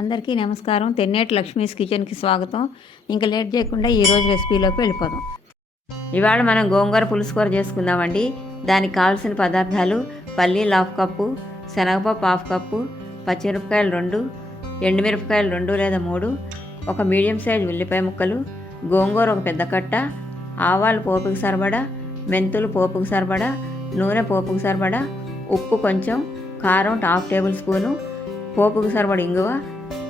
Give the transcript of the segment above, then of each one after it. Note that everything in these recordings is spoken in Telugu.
అందరికీ నమస్కారం. తెన్నేటి లక్ష్మీస్ కిచెన్కి స్వాగతం. ఇంకా లేట్ చేయకుండా ఈరోజు రెసిపీలోకి వెళ్ళిపోదాం. ఇవాళ మనం గోంగూర పులుసుకూర చేసుకుందామండి. దానికి కావాల్సిన పదార్థాలు: పల్లీలు 1/2 కప్పు, శనగపప్పు 1/2 కప్పు, పచ్చిమిరపకాయలు 2, ఎండుమిరపకాయలు 2 లేదా 3, ఒక మీడియం సైజ్ ఉల్లిపాయ ముక్కలు, గోంగూర ఒక పెద్ద కట్ట, ఆవాలు పోపుకు సరిపడా, మెంతులు పోపుకు సరిపడా, నూనె పోపుకు సరిపడా, ఉప్పు కొంచెం, కారం 1/2 టేబుల్ స్పూను, పోపుకు సరిపడా ఇంగువ,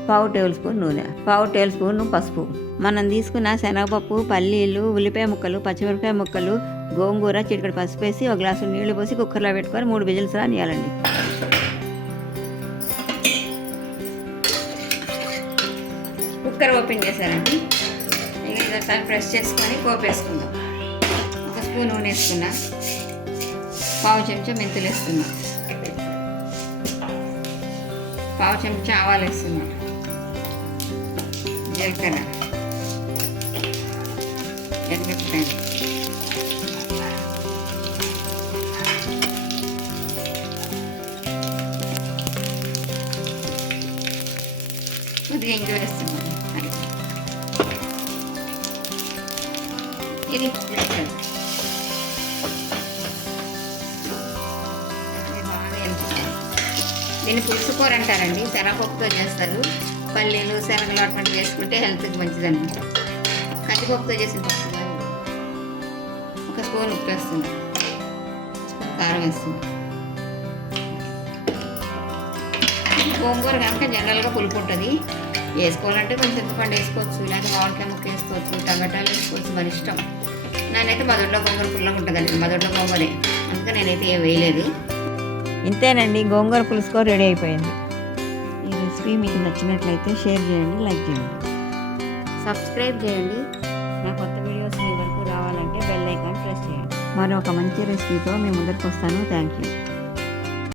1/2 టేబుల్ స్పూన్ నూనె, 1/2 టేబుల్ స్పూన్ పసుపు. మనం తీసుకున్న శనగపప్పు, పల్లీలు, ఉల్లిపాయ ముక్కలు, పచ్చిమిరపకాయ ముక్కలు, గోంగూర, చిటికెడు పసుపు వేసి ఒక గ్లాసు నీళ్లు పోసి కుక్కర్లో పెట్టుకొని 3 విజిల్స్ రానియాలండి. కుక్కర్ ఓపెన్ చేశారండి. ఇక ప్రెస్ చేసుకొని పోపు వేసుకుందాం. 1 స్పూన్ నూనె వేసుకున్నా, 1/2 చెంచా మెంతులు వేస్తున్నా, 1/2 చెంచా ఆవాలు వేస్తున్నా, జీలకర్ర, ఎండుమిరపకాయలు, కొద్దిగా ఇంగువ వేస్తున్నాను. ఇది దీన్ని పులుసు కూర అంటారండి. శనగపప్పుతో చేస్తారు. పల్లీలు, శనగలు అటువంటివి వేసుకుంటే హెల్త్కి మంచిదండి. కందిపప్పుతో చేసిన పప్పు. 1 స్పూన్ ఉప్పు వేస్తుంది, 1 స్పూన్ కారం వేస్తుంది. గోంగూర కనుక జనరల్గా పులుపు ఉంటుంది. వేసుకోవాలంటే కొంచెం చింతపండు వేసుకోవచ్చు, లేదా మామిడికాయ ముక్క వేసుకోవచ్చు, టమాటాలు వేసుకోవచ్చు, మన ఇష్టం. నేనైతే మా దొడ్లో గోంగూర పుల్లగా ఉంటుందండి. మా దొడ్లో గోంగూరే, అందుకే నేనైతే ఏం వేయలేదు. ఇంతేనండి, గోంగూర పులుసుకో రెడీ అయిపోయింది. ఈ రెసిపీ మీకు నచ్చినట్లయితే షేర్ చేయండి, లైక్ చేయండి, సబ్స్క్రైబ్ చేయండి. నా కొత్త వీడియోస్ మీ వరకు రావాలంటే బెల్ ఐకాన్ ప్రెస్ చేయండి. మరొక మంచి రెసిపీతో మీ ముందరికి వస్తాను. Thank you.